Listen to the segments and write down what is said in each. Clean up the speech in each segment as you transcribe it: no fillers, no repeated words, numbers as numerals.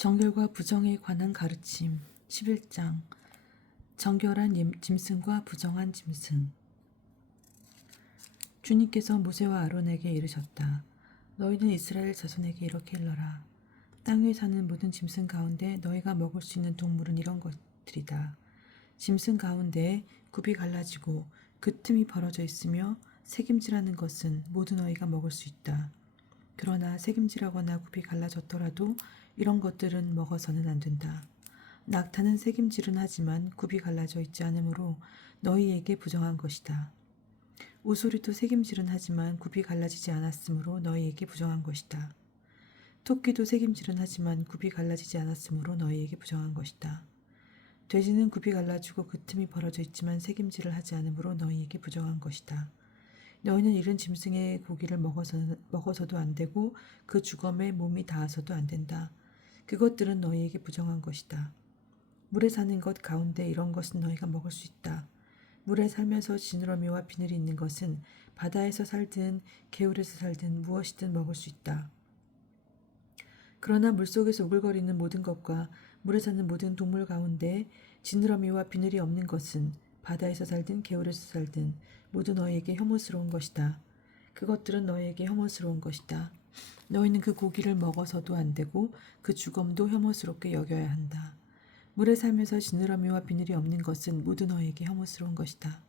정결과 부정에 관한 가르침 11장 정결한 짐승과 부정한 짐승. 주님께서 모세와 아론에게 이르셨다. 너희는 이스라엘 자손에게 이렇게 일러라. 땅 위에 사는 모든 짐승 가운데 너희가 먹을 수 있는 동물은 이런 것들이다. 짐승 가운데 굽이 갈라지고 그 틈이 벌어져 있으며 새김질하는 것은 모두 너희가 먹을 수 있다. 그러나 새김질하거나 굽이 갈라졌더라도 이런 것들은 먹어서는 안 된다. 낙타는 새김질은 하지만 굽이 갈라져 있지 않으므로 너희에게 부정한 것이다. 오소리도 새김질은 하지만 굽이 갈라지지 않았으므로 너희에게 부정한 것이다. 토끼도 새김질은 하지만 굽이 갈라지지 않았으므로 너희에게 부정한 것이다. 돼지는 굽이 갈라지고 그 틈이 벌어져 있지만 새김질을 하지 않으므로 너희에게 부정한 것이다. 너희는 이런 짐승의 고기를 먹어서도 안 되고 그 주검에 몸이 닿아서도 안 된다. 그것들은 너희에게 부정한 것이다. 물에 사는 것 가운데 이런 것은 너희가 먹을 수 있다. 물에 살면서 지느러미와 비늘이 있는 것은 바다에서 살든 개울에서 살든 무엇이든 먹을 수 있다. 그러나 물속에서 우글거리는 모든 것과 물에 사는 모든 동물 가운데 지느러미와 비늘이 없는 것은 바다에서 살든 개울에서 살든 모두 너희에게 혐오스러운 것이다. 그것들은 너희에게 혐오스러운 것이다. 너희는 그 고기를 먹어서도 안 되고 그 주검도 혐오스럽게 여겨야 한다. 물에 살면서 지느러미와 비늘이 없는 것은 모두 너희에게 혐오스러운 것이다.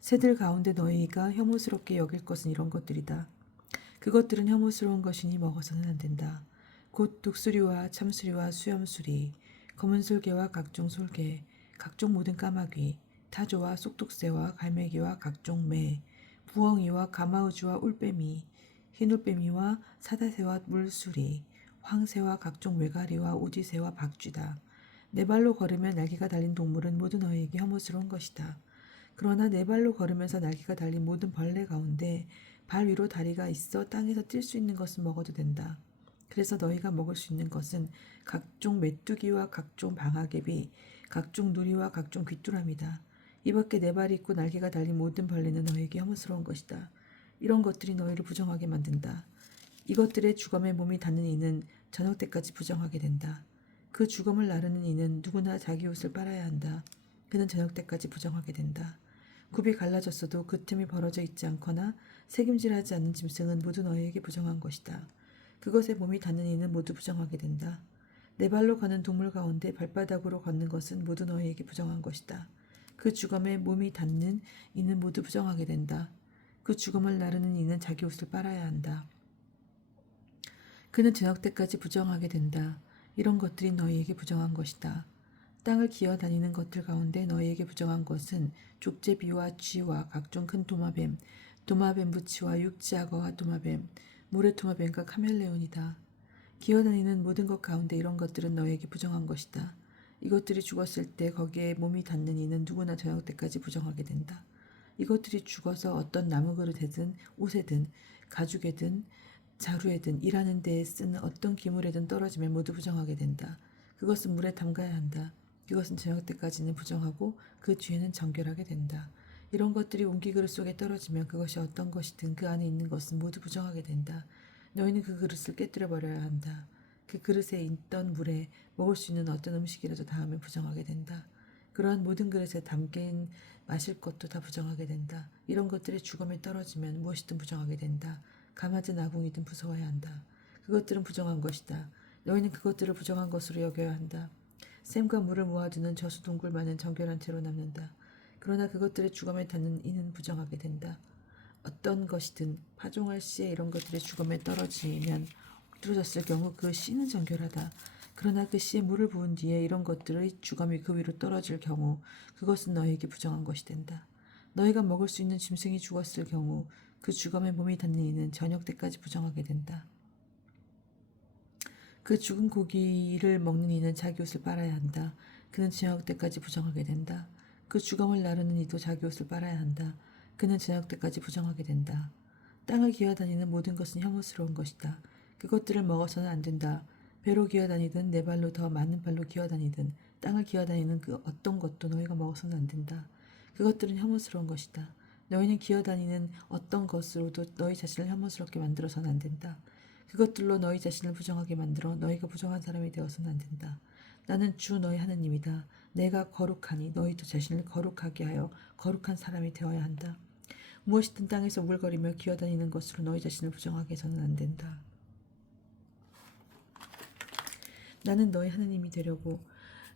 새들 가운데 너희가 혐오스럽게 여길 것은 이런 것들이다. 그것들은 혐오스러운 것이니 먹어서는 안 된다. 곧 독수리와 참수리와 수염수리, 검은 솔개와 각종 솔개, 각종 모든 까마귀, 타조와 쏙독새와 갈매기와 각종 매, 부엉이와 가마우주와 울빼미, 흰울빼미와 사다새와 물수리, 황새와 각종 외가리와 오지새와 박쥐다. 네 발로 걸으며 날개가 달린 동물은 모두 너희에게 혐오스러운 것이다. 그러나 네 발로 걸으면서 날개가 달린 모든 벌레 가운데 발 위로 다리가 있어 땅에서 뛸 수 있는 것은 먹어도 된다. 그래서 너희가 먹을 수 있는 것은 각종 메뚜기와 각종 방아개비, 각종 누리와 각종 귀뚜라미다. 이 밖에 네 발이 있고 날개가 달린 모든 벌레는 너희에게 혐오스러운 것이다. 이런 것들이 너희를 부정하게 만든다. 이것들의 주검에 몸이 닿는 이는 저녁 때까지 부정하게 된다. 그 주검을 나르는 이는 누구나 자기 옷을 빨아야 한다. 그는 저녁 때까지 부정하게 된다. 굽이 갈라졌어도 그 틈이 벌어져 있지 않거나 새김질하지 않는 짐승은 모두 너희에게 부정한 것이다. 그것에 몸이 닿는 이는 모두 부정하게 된다. 네 발로 가는 동물 가운데 발바닥으로 걷는 것은 모두 너희에게 부정한 것이다. 그 주검에 몸이 닿는 이는 모두 부정하게 된다. 그 주검을 나르는 이는 자기 옷을 빨아야 한다. 그는 저녁 때까지 부정하게 된다. 이런 것들이 너희에게 부정한 것이다. 땅을 기어다니는 것들 가운데 너희에게 부정한 것은 족제비와 쥐와 각종 큰 도마뱀, 도마뱀부치와 육지악어와 도마뱀, 물의 도마뱀과 카멜레온이다. 기어다니는 모든 것 가운데 이런 것들은 너희에게 부정한 것이다. 이것들이 죽었을 때 거기에 몸이 닿는 이는 누구나 저녁 때까지 부정하게 된다. 이것들이 죽어서 어떤 나무 그릇에든 옷에든 가죽에든 자루에든 일하는 데에 쓰는 어떤 기물에든 떨어지면 모두 부정하게 된다. 그것은 물에 담가야 한다. 그것은 저녁 때까지는 부정하고 그 뒤에는 정결하게 된다. 이런 것들이 웅기 그릇 속에 떨어지면 그것이 어떤 것이든 그 안에 있는 것은 모두 부정하게 된다. 너희는 그 그릇을 깨뜨려 버려야 한다. 그 그릇에 있던 물에 먹을 수 있는 어떤 음식이라도 닿으면 부정하게 된다. 그러한 모든 그릇에 담긴 마실 것도 다 부정하게 된다. 이런 것들이 주검에 떨어지면 무엇이든 부정하게 된다. 가마든 아궁이든 부숴야 한다. 그것들은 부정한 것이다. 너희는 그것들을 부정한 것으로 여겨야 한다. 샘과 물을 모아두는 저수 동굴만은 정결한 채로 남는다. 그러나 그것들의 주검에 닿는 이는 부정하게 된다. 어떤 것이든 파종할 시에 이런 것들이 주검에 떨어지면 뚫어졌을 경우 그 씨는 정결하다. 그러나 그 씨에 물을 부은 뒤에 이런 것들의 주검이 그 위로 떨어질 경우 그것은 너희에게 부정한 것이 된다. 너희가 먹을 수 있는 짐승이 죽었을 경우 그 주검에 몸이 닿는 이는 저녁 때까지 부정하게 된다. 그 죽은 고기를 먹는 이는 자기 옷을 빨아야 한다. 그는 저녁 때까지 부정하게 된다. 그 주검을 나르는 이도 자기 옷을 빨아야 한다. 그는 저녁 때까지 부정하게 된다. 땅을 기어다니는 모든 것은 혐오스러운 것이다. 그것들을 먹어서는 안 된다. 배로 기어다니든 네 발로 더 많은 발로 기어다니든 땅을 기어다니는 그 어떤 것도 너희가 먹어서는 안 된다. 그것들은 혐오스러운 것이다. 너희는 기어다니는 어떤 것으로도 너희 자신을 혐오스럽게 만들어서는 안 된다. 그것들로 너희 자신을 부정하게 만들어 너희가 부정한 사람이 되어서는 안 된다. 나는 주 너희 하느님이다. 내가 거룩하니 너희도 자신을 거룩하게 하여 거룩한 사람이 되어야 한다. 무엇이든 땅에서 우글거리며 기어다니는 것으로 너희 자신을 부정하게 해서는 안 된다. 나는 너희 하느님이 되려고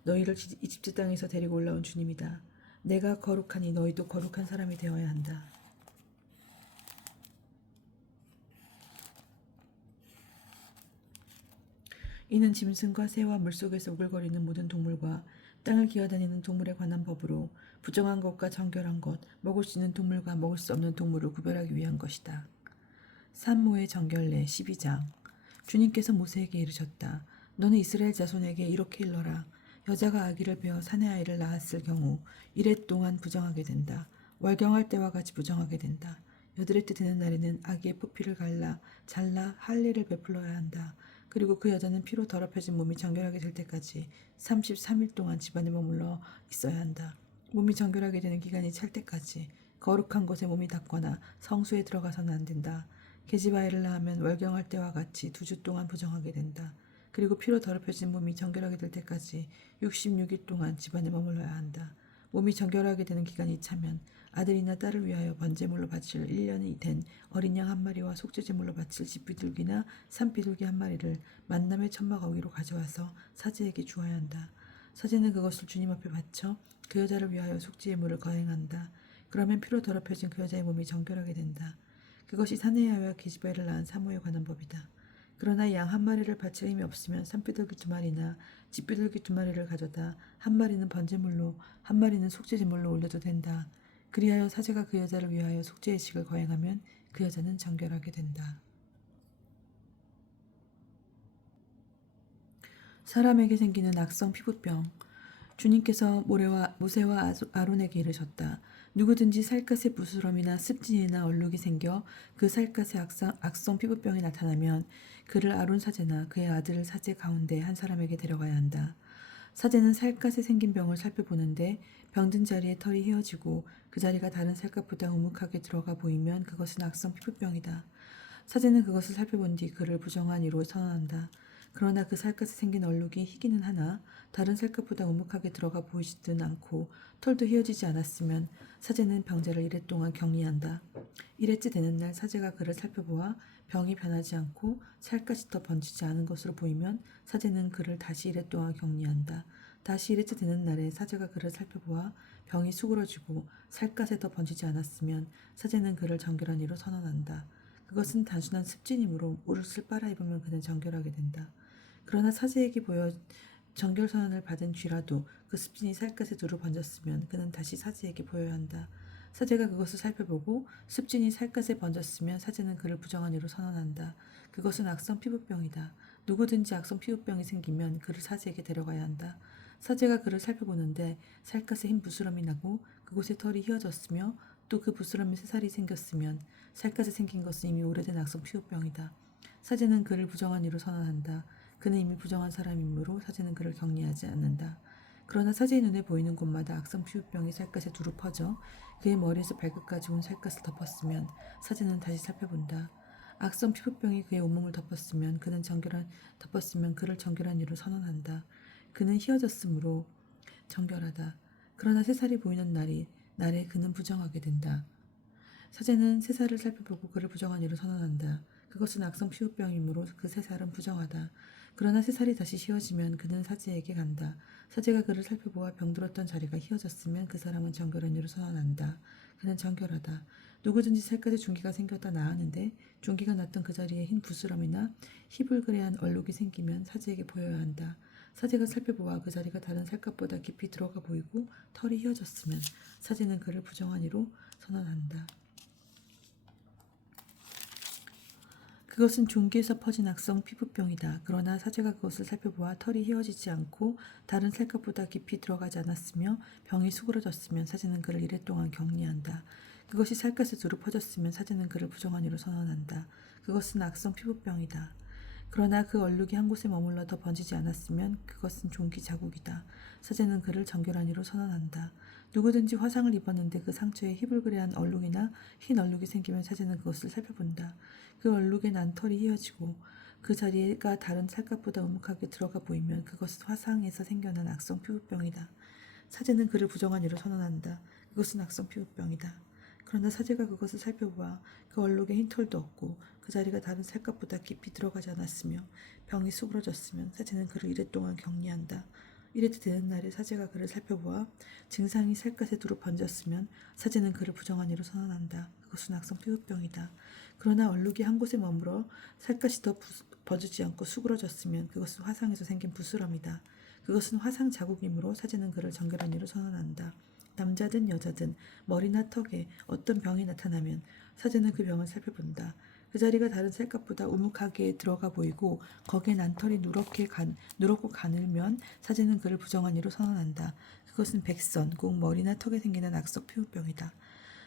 너희를 이집트 땅에서 데리고 올라온 주님이다. 내가 거룩하니 너희도 거룩한 사람이 되어야 한다. 이는 짐승과 새와 물속에서 우글거리는 모든 동물과 땅을 기어다니는 동물에 관한 법으로 부정한 것과 정결한 것, 먹을 수 있는 동물과 먹을 수 없는 동물을 구별하기 위한 것이다. 산모의 정결례 12장. 주님께서 모세에게 이르셨다. 너는 이스라엘 자손에게 이렇게 일러라. 여자가 아기를 베어 사내 아이를 낳았을 경우 이래 동안 부정하게 된다. 월경할 때와 같이 부정하게 된다. 여드렛 때 되는 날에는 아기의 포피를 잘라 할례를 베풀어야 한다. 그리고 그 여자는 피로 더럽혀진 몸이 정결하게 될 때까지 33일 동안 집안에 머물러 있어야 한다. 몸이 정결하게 되는 기간이 찰 때까지 거룩한 곳에 몸이 닿거나 성수에 들어가서는 안 된다. 계집아이를 낳으면 월경할 때와 같이 2주 동안 부정하게 된다. 그리고 피로 더럽혀진 몸이 정결하게 될 때까지 66일 동안 집안에 머물러야 한다. 몸이 정결하게 되는 기간이 차면 아들이나 딸을 위하여 번제물로 바칠 1년이 된 어린 양 한 마리와 속죄제물로 바칠 집비둘기나 산비둘기 한 마리를 만남의 천막 어기로 가져와서 사제에게 주어야 한다. 사제는 그것을 주님 앞에 바쳐 그 여자를 위하여 속죄제물을 거행한다. 그러면 피로 더럽혀진 그 여자의 몸이 정결하게 된다. 그것이 사내아이와 계집아이를 낳은 사모에 관한 법이다. 그러나 양 한 마리를 바칠 힘이 없으면 산비둘기 2마리나 집비둘기 2마리를 가져다 한 마리는 번제물로 한 마리는 속죄제물로 올려도 된다. 그리하여 사제가 그 여자를 위하여 속죄의식을 거행하면 그 여자는 정결하게 된다. 사람에게 생기는 악성 피부병. 주님께서 모세와 아론에게 이르셨다. 누구든지 살갗에 부스럼이나 습진이나 얼룩이 생겨 그 살갗에 악성 피부병이 나타나면 그를 아론 사제나 그의 아들 사제 가운데 한 사람에게 데려가야 한다. 사제는 살갗에 생긴 병을 살펴보는데 병든 자리에 털이 휘어지고 그 자리가 다른 살갗보다 우묵하게 들어가 보이면 그것은 악성 피부병이다. 사제는 그것을 살펴본 뒤 그를 부정한 이로 선언한다. 그러나 그 살갗에 생긴 얼룩이 희기는 하나 다른 살갗보다 우묵하게 들어가 보이지든 않고 털도 휘어지지 않았으면 사제는 병자를 이랫동안 격리한다. 이랬지 되는 날 사제가 그를 살펴보아 병이 변하지 않고 살갗이 더 번지지 않은 것으로 보이면 사제는 그를 다시 이랫동안 격리한다. 다시 이랬지 되는 날에 사제가 그를 살펴보아 병이 수그러지고 살갗에 더 번지지 않았으면 사제는 그를 정결한 이로 선언한다. 그것은 단순한 습진이므로 옷을 빨아입으면 그는 정결하게 된다. 그러나 사제에게 보여 정결 선언을 받은 쥐라도 그 습진이 살갗에 두루 번졌으면 그는 다시 사제에게 보여야 한다. 사제가 그것을 살펴보고 습진이 살갗에 번졌으면 사제는 그를 부정한 이로 선언한다. 그것은 악성 피부병이다. 누구든지 악성 피부병이 생기면 그를 사제에게 데려가야 한다. 사제가 그를 살펴보는데 살갗에 흰 부스럼이 나고 그곳에 털이 휘어졌으며 또 그 부스럼에 새살이 생겼으면 살갗에 생긴 것은 이미 오래된 악성 피부병이다. 사제는 그를 부정한 이로 선언한다. 그는 이미 부정한 사람이므로 사제는 그를 격리하지 않는다. 그러나 사제의 눈에 보이는 곳마다 악성 피부병이 살갗에 두루 퍼져 그의 머리에서 발끝까지 온 살갗을 덮었으면 사제는 다시 살펴본다. 악성 피부병이 그의 온몸을 덮었으면 그를 정결한 이로 선언한다. 그는 휘어졌으므로 정결하다. 그러나 새살이 보이는 날에 그는 부정하게 된다. 사제는 새살을 살펴보고 그를 부정한 이로 선언한다. 그것은 악성 피부병이므로 그 새살은 부정하다. 그러나 새살이 다시 휘어지면 그는 사제에게 간다. 사제가 그를 살펴보아 병들었던 자리가 휘어졌으면 그 사람은 정결한 이로 선언한다. 그는 정결하다. 누구든지 살갗에 중기가 생겼다 나았는데 중기가 났던 그 자리에 흰 부스럼이나 희불그레한 얼룩이 생기면 사제에게 보여야 한다. 사제가 살펴보아 그 자리가 다른 살갗보다 깊이 들어가 보이고 털이 휘어졌으면 사제는 그를 부정한 이로 선언한다. 그것은 종기에서 퍼진 악성 피부병이다. 그러나 사제가 그것을 살펴보아 털이 휘어지지 않고 다른 살갗보다 깊이 들어가지 않았으며 병이 수그러졌으면 사제는 그를 이랫동안 격리한다. 그것이 살갗에 두루 퍼졌으면 사제는 그를 부정한 이로 선언한다. 그것은 악성 피부병이다. 그러나 그 얼룩이 한 곳에 머물러 더 번지지 않았으면 그것은 종기 자국이다. 사제는 그를 정결한 이로 선언한다. 누구든지 화상을 입었는데 그 상처에 희불그레한 얼룩이나 흰 얼룩이 생기면 사제는 그것을 살펴본다. 그 얼룩에 난 털이 휘어지고 그 자리가 다른 찰갑보다 우묵하게 들어가 보이면 그것은 화상에서 생겨난 악성 피부병이다. 사제는 그를 부정한 이로 선언한다. 그것은 악성 피부병이다. 그러나 사제가 그것을 살펴보아 그 얼룩에 흰 털도 없고 그 자리가 다른 살갗보다 깊이 들어가지 않았으며 병이 수그러졌으면 사제는 그를 이랫동안 격리한다. 이랬듯 되는 날에 사제가 그를 살펴보아 증상이 살갗에 두루 번졌으면 사제는 그를 부정한 이로 선언한다. 그것은 악성 피부병이다. 그러나 얼룩이 한 곳에 머물어 살갗이 더 버지지 않고 수그러졌으면 그것은 화상에서 생긴 부스럼이다. 그것은 화상 자국이므로 사제는 그를 정결한 이로 선언한다. 남자든 여자든 머리나 턱에 어떤 병이 나타나면 사제는 그 병을 살펴본다. 그 자리가 다른 살갗보다 우묵하게 들어가 보이고 거기에 난털이 누렇고 가늘면 사제는 그를 부정한 이로 선언한다. 그것은 백선, 꼭 머리나 턱에 생기는 악성 피부병이다.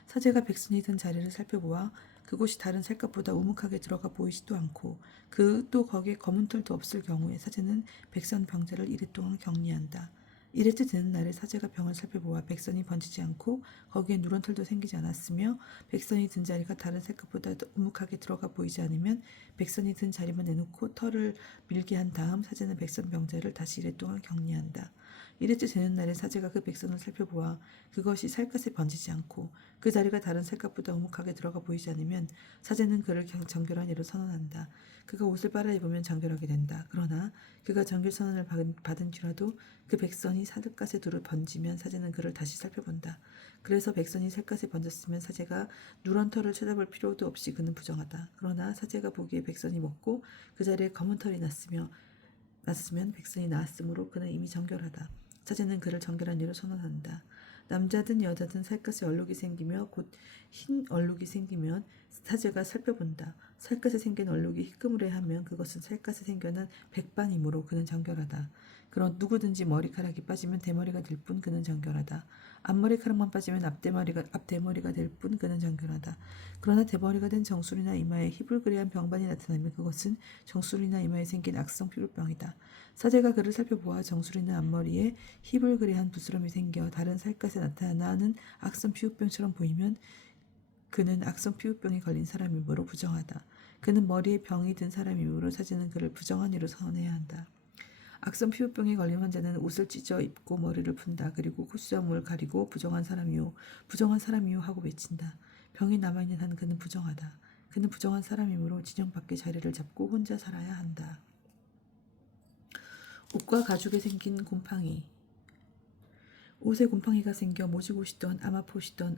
사제가 백선이 든 자리를 살펴보아 그곳이 다른 살갗보다 우묵하게 들어가 보이지도 않고 또 거기에 검은 털도 없을 경우에 사제는 백선 병자를 이랫동안 격리한다. 이랬듯 되는 날에 사제가 병을 살펴보아 백선이 번지지 않고 거기에 누런 털도 생기지 않았으며 백선이 든 자리가 다른 살갗보다 우묵하게 들어가 보이지 않으면 백선이 든 자리만 내놓고 털을 밀게 한 다음 사제는 백선 병자를 다시 이랫동안 격리한다. 이랬듯 되는 날에 사제가 그 백선을 살펴보아 그것이 살갗에 번지지 않고 그 자리가 다른 살갗보다 우묵하게 들어가 보이지 않으면 사제는 그를 정결한 이로 선언한다. 그가 옷을 빨아 입으면 정결하게 된다. 그러나 그가 정결 선언을 받은 뒤라도 그 백선이 살갗에 두루 번지면 사제는 그를 다시 살펴본다. 그래서 백선이 살갗에 번졌으면 사제가 누런 털을 쳐다볼 필요도 없이 그는 부정하다. 그러나 사제가 보기에 백선이 먹고 그 자리에 검은 털이 났으면 백선이 나았으므로 그는 이미 정결하다. 사제는 그를 정결한 이로 선언한다. 남자든 여자든 살갗에 얼룩이 생기며 곧 흰 얼룩이 생기면 사제가 살펴본다. 살갗에 생긴 얼룩이 희끄무레하면 그것은 살갗에 생겨난 백반이므로 그는 정결하다. 그런 누구든지 머리카락이 빠지면 대머리가 될 뿐 그는 정결하다. 앞머리카락만 빠지면 앞대머리가 될 뿐 그는 정결하다. 그러나 대머리가 된 정수리나 이마에 희불그레한 병반이 나타나면 그것은 정수리나 이마에 생긴 악성 피부병이다. 사제가 그를 살펴보아 정수리나 앞머리에 희불그레한 부스럼이 생겨 다른 살갗에 나타나는 악성 피부병처럼 보이면 그는 악성 피부병에 걸린 사람이므로 부정하다. 그는 머리에 병이 든 사람이므로 사제는 그를 부정한 이로 선언해야 한다. 악성 피부병에 걸린 환자는 옷을 찢어 입고 머리를 푼다. 그리고 콧수염을 가리고 부정한 사람이요 하고 외친다. 병이 남아있는 한 그는 부정하다. 그는 부정한 사람이므로 진영 밖에 자리를 잡고 혼자 살아야 한다. 옷과 가죽에 생긴 곰팡이. 옷에 곰팡이가 생겨 모직옷이던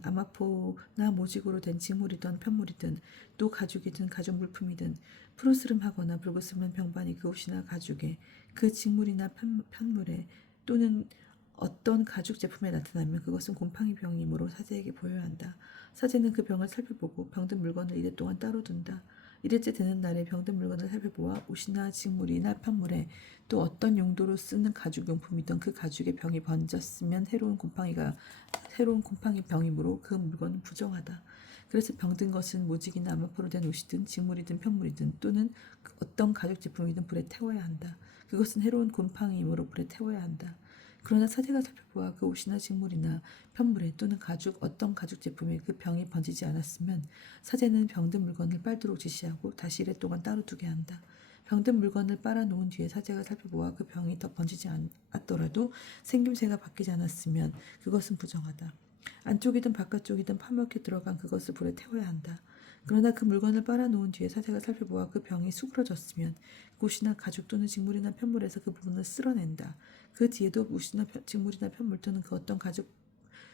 아마포나 모직으로 된 직물이든 편물이든 또 가죽이든 가죽 물품이든 푸르스름하거나 붉으스름한 병반이 그 옷이나 가죽에 그 직물이나 편물에 또는 어떤 가죽 제품에 나타나면 그것은 곰팡이 병이므로 사제에게 보여야 한다. 사제는 그 병을 살펴보고 병든 물건을 이랫동안 따로 둔다. 이랬째 되는 날에 병든 물건을 살펴보아 옷이나 직물이나 편물에 또 어떤 용도로 쓰는 가죽용품이든 그 가죽에 병이 번졌으면 새로운 곰팡이 병이므로 그 물건은 부정하다. 그래서 병든 것은 모직이나 아마포로 된 옷이든 직물이든 편물이든 또는 어떤 가죽 제품이든 불에 태워야 한다. 그것은 해로운 곰팡이이므로 불에 태워야 한다. 그러나 사제가 살펴보아 그 옷이나 직물이나 편물에 또는 어떤 가죽 제품에 그 병이 번지지 않았으면 사제는 병든 물건을 빨도록 지시하고 다시 이랫동안 따로 두게 한다. 병든 물건을 빨아 놓은 뒤에 사제가 살펴보아 그 병이 더 번지지 않았더라도 생김새가 바뀌지 않았으면 그것은 부정하다. 안쪽이든 바깥쪽이든 파묻게 들어간 그것을 불에 태워야 한다. 그러나 그 물건을 빨아 놓은 뒤에 사제가 살펴보아 그 병이 수그러졌으면 옷이나 가죽 또는 직물이나 편물에서 그 부분을 쓸어낸다. 그 뒤에도 옷이나 직물이나 편물 또는 그 어떤 가죽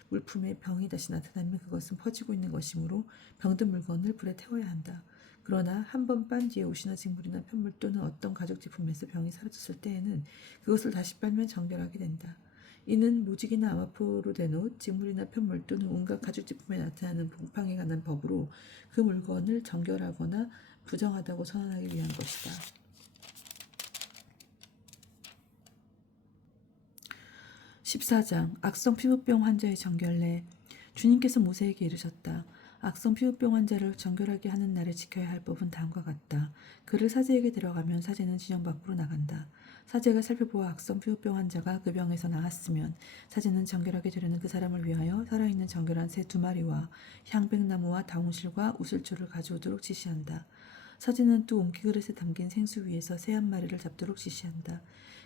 물품의 병이 다시 나타나면 그것은 퍼지고 있는 것이므로 병든 물건을 불에 태워야 한다. 그러나 한 번 빤 뒤에 옷이나 직물이나 편물 또는 어떤 가죽 제품에서 병이 사라졌을 때에는 그것을 다시 빨면 정결하게 된다. 이는 모직이나 아마포로 된 옷, 직물이나 편물 또는 온갖 가죽 제품에 나타나는 곰팡이에 관한 법으로 그 물건을 정결하거나 부정하다고 선언하기 위한 것이다. 14장 악성 피부병 환자의 정결례. 주님께서 모세에게 이르셨다. 악성 피부병 환자를 정결하게 하는 날에 지켜야 할 법은 다음과 같다. 그를 사제에게 데려가면 사제는 진영 밖으로 나간다. 사제가 살펴보아 악성 피부병 환자가 그 병에서 나았으면 사제는 정결하게 되려는 그 사람을 위하여 살아있는 정결한 새 2마리와 향백나무와 다홍실과 우슬초를 가져오도록 지시한다. 사제는 또 옹기그릇에 담긴 생수 위에서 새 한 마리를 잡도록 지시한다.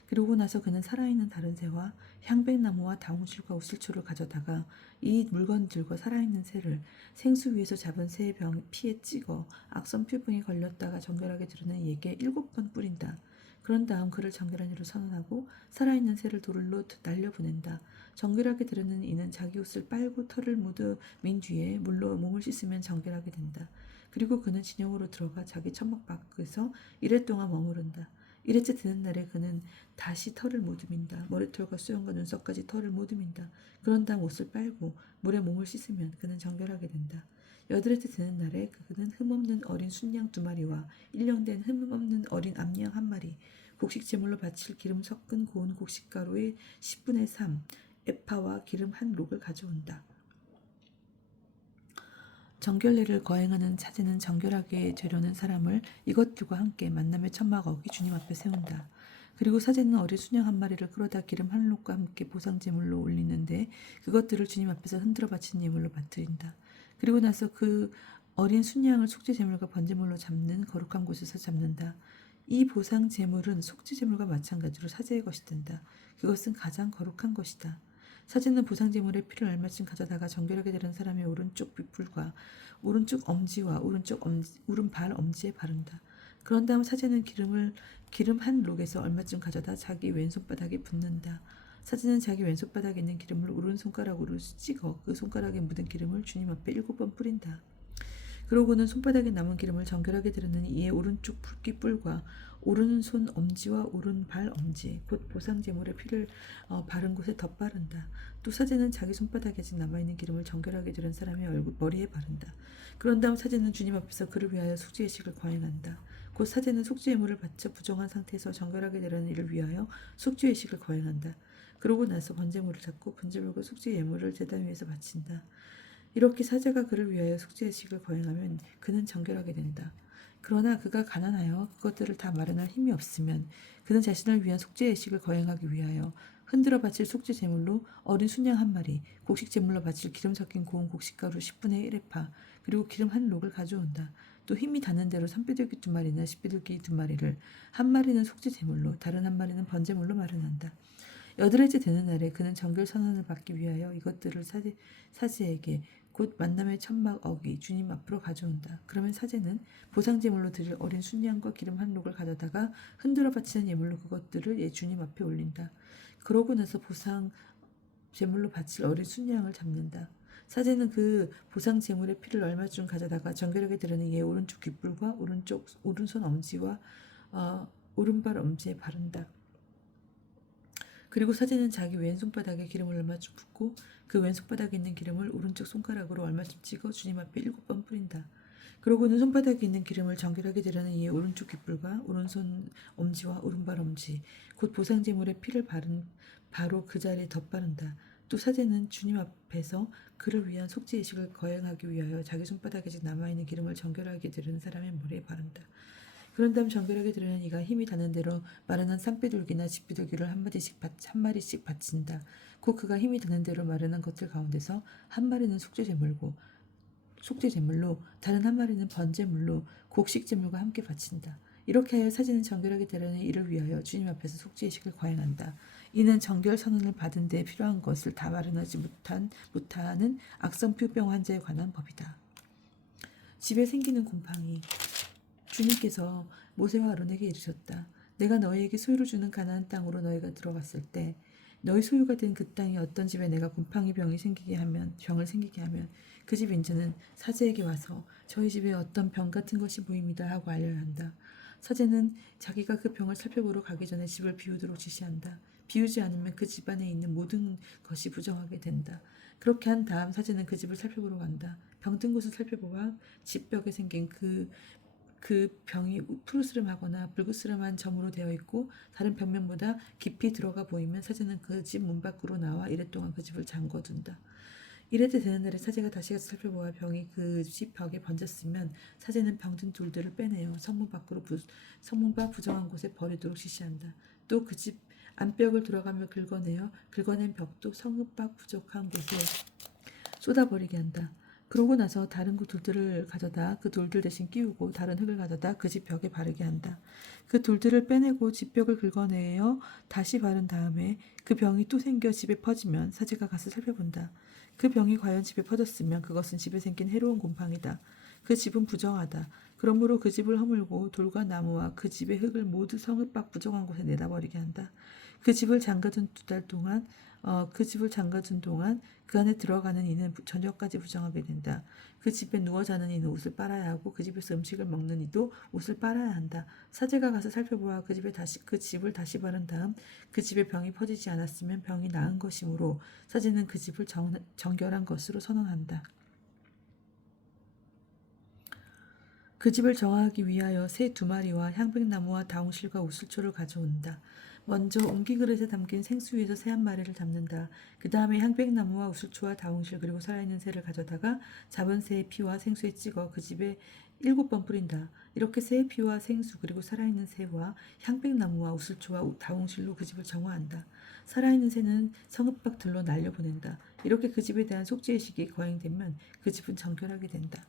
그러고 나서 그는 살아있는 다른 새와 향백나무와 다홍실과 우슬초를 가져다가 이 물건들과 살아있는 새를 생수 위에서 잡은 새의 피에 찍어 악성 퓨병이 걸렸다가 정결하게 드러낸 이에게 7번 뿌린다. 그런 다음 그를 정결한 이로 선언하고 살아있는 새를 돌로 날려보낸다. 정결하게 드러낸 이는 자기 옷을 빨고 털을 묻어민 뒤에 물로 몸을 씻으면 정결하게 된다. 그리고 그는 진영으로 들어가 자기 천막 밖에서 이래 동안 머무른다. 이래째 되는 날에 그는 다시 털을 모듬인다. 머리털과 수염과 눈썹까지 털을 모듬인다. 그런 다음 옷을 빨고 물에 몸을 씻으면 그는 정결하게 된다. 여덟째 되는 날에 그는 흠없는 어린 순양 2마리와 일령된 흠없는 어린 암양 1마리, 곡식 제물로 바칠 기름 섞은 고운 곡식가루의 10분의 3, 에파와 기름 1록을 가져온다. 정결례를 거행하는 사제는 정결하게 되려는 사람을 이것들과 함께 만남의 천막 어기 주님 앞에 세운다. 그리고 사제는 어린 순양 1마리를 끌어다 기름 1록과 함께 보상제물로 올리는데 그것들을 주님 앞에서 흔들어 바치는 예물로 바트린다. 그리고 나서 그 어린 순양을 속죄제물과 번제물로 잡는 거룩한 곳에서 잡는다. 이 보상제물은 속죄제물과 마찬가지로 사제의 것이 된다. 그것은 가장 거룩한 것이다. 사제는 보상제물의 피를 얼마쯤 가져다가 정결하게 되는 사람의 오른쪽 빗불과 오른쪽 엄지와 오른발 엄지에 바른다. 그런 다음 사제는 기름 1록에서 얼마쯤 가져다 자기 왼손바닥에 붓는다. 사제는 자기 왼손바닥에 있는 기름을 오른손가락으로 찍어 그 손가락에 묻은 기름을 주님 앞에 7번 뿌린다. 그러고는 손바닥에 남은 기름을 정결하게 드러내는 이의 오른쪽 깃불과 오른손 엄지와 오른발 엄지 곧 보상제물의 피를 바른 곳에 덧바른다. 또 사제는 자기 손바닥에 아직 남아있는 기름을 정결하게 드린 사람의 머리에 바른다. 그런 다음 사제는 주님 앞에서 그를 위하여 속죄의식을 거행한다. 곧 사제는 속죄예물을 바쳐 부정한 상태에서 정결하게 되려는 이를 위하여 속죄의식을 거행한다. 그러고 나서 번제물을 잡고 번제물과 속죄예물을 제단 위에서 바친다. 이렇게 사제가 그를 위하여 속죄의식을 거행하면 그는 정결하게 된다. 그러나 그가 가난하여 그것들을 다 마련할 힘이 없으면 그는 자신을 위한 속죄의식을 거행하기 위하여 흔들어 바칠 속죄 제물로 어린 순양 1마리, 곡식 제물로 바칠 기름 섞인 고운 곡식가루 10분의 1에파, 그리고 기름 1록을 가져온다. 또 힘이 닿는 대로 3뼈들기 2마리나 10뼈들기 2마리를 한 마리는 속죄 제물로 다른 한 마리는 번제물로 마련한다. 여덟째 되는 날에 그는 정결 선언을 받기 위하여 이것들을 사제에게 곧 만남의 천막 어기 주님 앞으로 가져온다. 그러면 사제는 보상제물로 드릴 어린 순양과 기름 1록을 가져다가 흔들어 바치는 예물로 그것들을 주님 앞에 올린다. 그러고 나서 보상제물로 바칠 어린 순양을 잡는다. 사제는 그 보상제물의 피를 얼마쯤 가져다가 정결하게 드러낸 이의 오른쪽 깃불과 오른손 엄지와 오른발 엄지에 바른다. 그리고 사제는 자기 왼손바닥에 기름을 얼마쯤 붓고 그 왼손바닥에 있는 기름을 오른쪽 손가락으로 얼마쯤 찍어 주님 앞에 7번 뿌린다. 그러고는 손바닥에 있는 기름을 정결하게 드러낸 이의 오른쪽 깃불과 오른손 엄지와 오른발 엄지 곧 보상제물의 피를 바로 그 자리에 덧바른다. 또 사제는 주님 앞에서 그를 위한 속죄의식을 거행하기 위하여 자기 손바닥에 남아있는 기름을 정결하게 드리는 사람의 머리에 바른다. 그런 다음 정결하게 드러낸 이가 힘이 닿는 대로 마른한 쌍비둘기나 집비둘기를 한 마리씩 바친다. 곧 그가 힘이 닿는 대로 마른한 것들 가운데서 한 마리는 속죄제물로 다른 한 마리는 번제물로 곡식제물과 함께 바친다. 이렇게 하여 사제는 정결하게 드러낸 이를 위하여 주님 앞에서 속죄의식을 거행한다. 이는 정결 선언을 받은 데 필요한 것을 다 마련하지 못하는 악성퓨병 환자에 관한 법이다. 집에 생기는 곰팡이. 주님께서 모세와 아론에게 이르셨다. 내가 너희에게 소유를 주는 가나안 땅으로 너희가 들어갔을 때 너희 소유가 된 그 땅이 어떤 집에 내가 곰팡이 병을 생기게 하면 그 집 인자는 사제에게 와서 저희 집에 어떤 병 같은 것이 보입니다 하고 알려야 한다. 사제는 자기가 그 병을 살펴보러 가기 전에 집을 비우도록 지시한다. 비우지 않으면 그 집 안에 있는 모든 것이 부정하게 된다. 그렇게 한 다음 사제는 그 집을 살펴보러 간다. 병든 곳을 살펴보아 집 벽에 생긴 그 병이 푸르스름하거나 불그스름한 점으로 되어 있고 다른 벽면보다 깊이 들어가 보이면 사제는 그 집 문 밖으로 나와 이랫동안 그 집을 잠궈둔다. 이래때 되는 날에 사제가 다시 가서 살펴보아 병이 그 집 벽에 번졌으면 사제는 병든 돌들을 빼내어 성문 밖 부정한 곳에 버리도록 지시한다. 또 그 집 안벽을 돌아가며 긁어낸 벽도 성읍 밖 부족한 곳에 쏟아버리게 한다. 그러고 나서 다른 그 돌들을 가져다 그 돌들 대신 끼우고 다른 흙을 가져다 그 집 벽에 바르게 한다. 그 돌들을 빼내고 집 벽을 긁어내어 다시 바른 다음에 그 병이 또 생겨 집에 퍼지면 사제가 가서 살펴본다. 그 병이 과연 집에 퍼졌으면 그것은 집에 생긴 해로운 곰팡이다. 그 집은 부정하다. 그러므로 그 집을 허물고 돌과 나무와 그 집의 흙을 모두 성읍 밖 부정한 곳에 내다버리게 한다. 그 집을 잠가둔 2달 동안 그 집을 잠가둔 동안 그 안에 들어가는 이는 저녁까지 부정하게 된다. 그 집에 누워 자는 이는 옷을 빨아야 하고 그 집에서 음식을 먹는 이도 옷을 빨아야 한다. 사제가 가서 살펴보아 그 집을 다시 바른 다음 그 집에 병이 퍼지지 않았으면 병이 나은 것이므로 사제는 그 집을 정결한 것으로 선언한다. 그 집을 정하기 위하여 새 2마리와 향백나무와 다홍실과 우슬초를 가져온다. 먼저 옹기그릇에 담긴 생수 위에서 새 1마리를 잡는다. 그 다음에 향백나무와 우슬초와 다홍실 그리고 살아있는 새를 가져다가 잡은 새의 피와 생수에 찍어 그 집에 7번 뿌린다. 이렇게 새의 피와 생수 그리고 살아있는 새와 향백나무와 우슬초와 다홍실로 그 집을 정화한다. 살아있는 새는 성읍 밖 들로 날려보낸다. 이렇게 그 집에 대한 속죄의식이 거행되면 그 집은 정결하게 된다.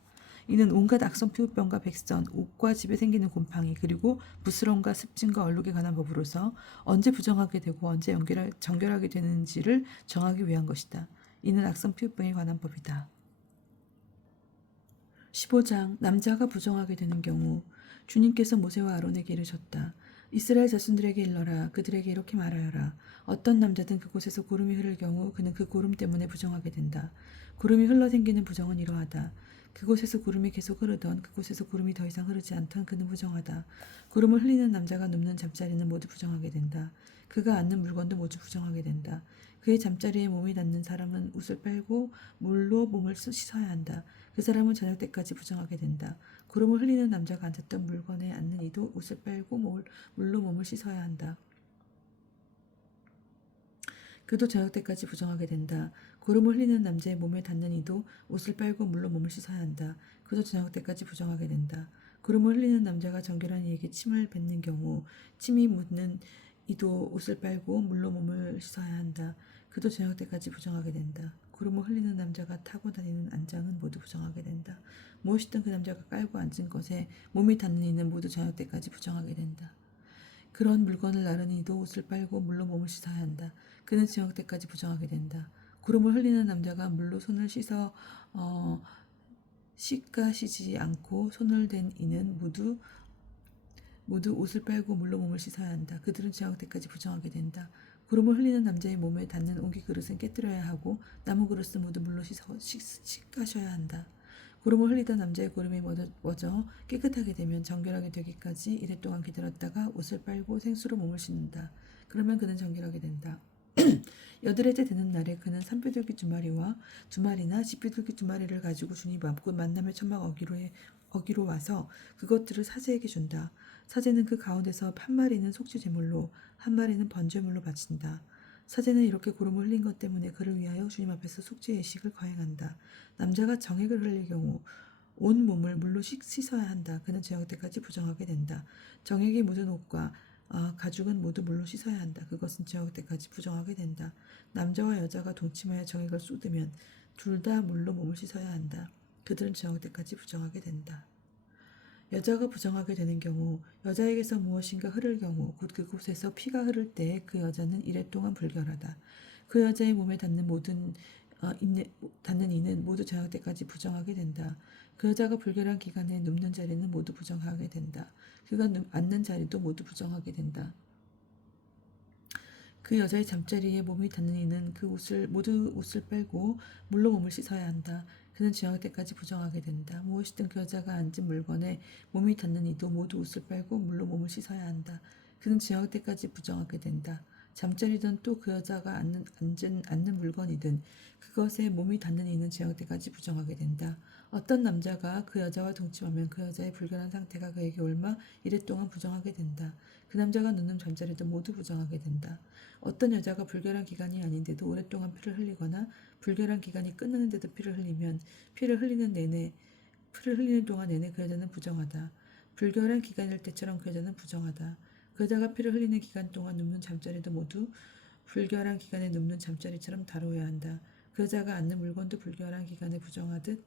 이는 온갖 악성 피부병과 백선, 옷과 집에 생기는 곰팡이, 그리고 부스럼과 습진과 얼룩에 관한 법으로서 언제 부정하게 되고 언제 정결하게 되는지를 정하기 위한 것이다. 이는 악성 피부병에 관한 법이다. 15장 남자가 부정하게 되는 경우 주님께서 모세와 아론에게 이르셨다. 이스라엘 자손들에게 일러라. 그들에게 이렇게 말하여라. 어떤 남자든 그곳에서 구름이 흐를 경우 그는 그 구름 때문에 부정하게 된다. 구름이 흘러 생기는 부정은 이러하다. 그곳에서 구름이 계속 흐르던 그곳에서 구름이 더 이상 흐르지 않던 그는 부정하다. 구름을 흘리는 남자가 눕는 잠자리는 모두 부정하게 된다. 그가 앉는 물건도 모두 부정하게 된다. 그의 잠자리에 몸이 닿는 사람은 옷을 빨고 물로 몸을 씻어야 한다. 그 사람은 저녁 때까지 부정하게 된다. 구름을 흘리는 남자가 앉았던 물건에 앉는 이도 옷을 빨고 물로 몸을 씻어야 한다. 그도 저녁 때까지 부정하게 된다. 구름을 흘리는 남자의 몸에 닿는 이도 옷을 빨고 물로 몸을 씻어야 한다. 그도 저녁 때까지 부정하게 된다. 구름을 흘리는 남자가 정결한 이에게 침을 뱉는 경우 침이 묻는 이도 옷을 빨고 물로 몸을 씻어야 한다. 그도 저녁 때까지 부정하게 된다. 구름을 흘리는 남자가 타고 다니는 안장은 모두 부정하게 된다. 무엇이든 그 남자가 깔고 앉은 것에 몸이 닿는 이는 모두 저녁 때까지 부정하게 된다. 그런 물건을 나른 이도 옷을 빨고 물로 몸을 씻어야 한다. 그는 저녁 때까지 부정하게 된다. 구름을 흘리는 남자가 물로 손을 씻어 씻지 않고 손을 댄 이는 모두 옷을 빨고 물로 몸을 씻어야 한다. 그들은 저녁 때까지 부정하게 된다. 구름을 흘리는 남자의 몸에 닿는 옹기 그릇은 깨뜨려야 하고 나무 그릇은 모두 물로 씻가셔야 한다. 구름을 흘리던 남자의 구름이 멎어 깨끗하게 되면 정결하게 되기까지 이래 동안 기다렸다가 옷을 빨고 생수로 몸을 씻는다. 그러면 그는 정결하게 된다. 여드레째 되는 날에 그는 산비둘기 2마리와 2마리나 집비둘기 2마리를 가지고 주님 앞 그 만남의 천막 어기로 와서 그것들을 사제에게 준다. 사제는 그 가운데서 1마리는 속죄 제물로 1마리는 번제물로 바친다. 사제는 이렇게 구름을 흘린 것 때문에 그를 위하여 주님 앞에서 속죄 예식을 거행한다. 남자가 정액을 흘릴 경우 온 몸을 물로 씻어야 한다. 그는 저녁 때까지 부정하게 된다. 정액이 묻은 옷과 가죽은 모두 물로 씻어야 한다. 그것은 저녁 때까지 부정하게 된다. 남자와 여자가 동침하여 정액을 쏟으면 둘 다 물로 몸을 씻어야 한다. 그들은 저녁 때까지 부정하게 된다. 여자가 부정하게 되는 경우 여자에게서 무엇인가 흐를 경우 곧 그곳에서 피가 흐를 때에 그 여자는 이래 동안 불결하다. 그 여자의 몸에 닿는 이는 모두 저녁 때까지 부정하게 된다. 그 여자가 불결한 기간에 눕는 자리는 모두 부정하게 된다. 그가 앉는 자리도 모두 부정하게 된다. 그 여자의 잠자리에 몸이 닿는 이는 모두 옷을 빨고 물로 몸을 씻어야 한다. 그는 저녁 때까지 부정하게 된다. 무엇이든 그 여자가 앉은 물건에 몸이 닿는 이도 모두 옷을 빨고 물로 몸을 씻어야 한다. 그는 저녁 때까지 부정하게 된다. 잠자리든 또 그 여자가 앉는 물건이든 그것에 몸이 닿는 이는 저녁 때까지 부정하게 된다. 어떤 남자가 그 여자와 동침하면 그 여자의 불결한 상태가 그에게 옮아 이래 동안 부정하게 된다. 그 남자가 눕는 잠자리도 모두 부정하게 된다. 어떤 여자가 불결한 기간이 아닌데도 오랫동안 피를 흘리거나 불결한 기간이 끝나는데도 피를 흘리면 피를 흘리는 동안 내내 그 여자는 부정하다. 불결한 기간일 때처럼 그 여자는 부정하다. 그 여자가 피를 흘리는 기간 동안 눕는 잠자리도 모두 불결한 기간에 눕는 잠자리처럼 다루어야 한다. 그 여자가 앉는 물건도 불결한 기간에 부정하듯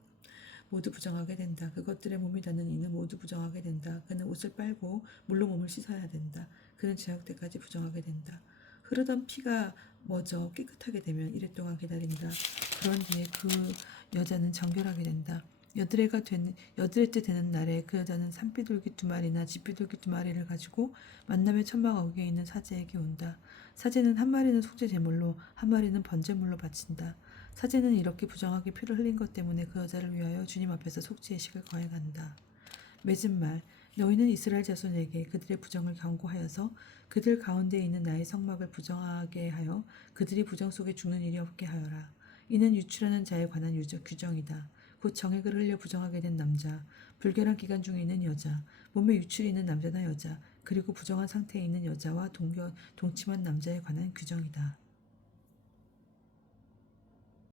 모두 부정하게 된다. 그것들의 몸이 닿는 이는 모두 부정하게 된다. 그는 옷을 빨고 물로 몸을 씻어야 된다. 그는 저녁 때까지 부정하게 된다. 흐르던 피가 멎어 깨끗하게 되면 이래 동안 기다린다. 그런 뒤에 그 여자는 정결하게 된다. 여드레 때 되는 날에 그 여자는 산비둘기 2마리나 집비둘기 2마리를 가지고 만남의 천막 어귀에 있는 사제에게 온다. 사제는 한 마리는 속죄 제물로 한 마리는 번제물로 바친다. 사제는 이렇게 부정하게 피를 흘린 것 때문에 그 여자를 위하여 주님 앞에서 속죄의 식을 거해간다. 맺은 말 너희는 이스라엘 자손에게 그들의 부정을 경고하여서 그들 가운데 있는 나의 성막을 부정하게 하여 그들이 부정 속에 죽는 일이 없게 하여라. 이는 유출하는 자에 관한 규정이다. 곧 정액을 흘려 부정하게 된 남자, 불결한 기간 중에 있는 여자, 몸에 유출이 있는 남자나 여자, 그리고 부정한 상태에 있는 여자와 동침한 남자에 관한 규정이다.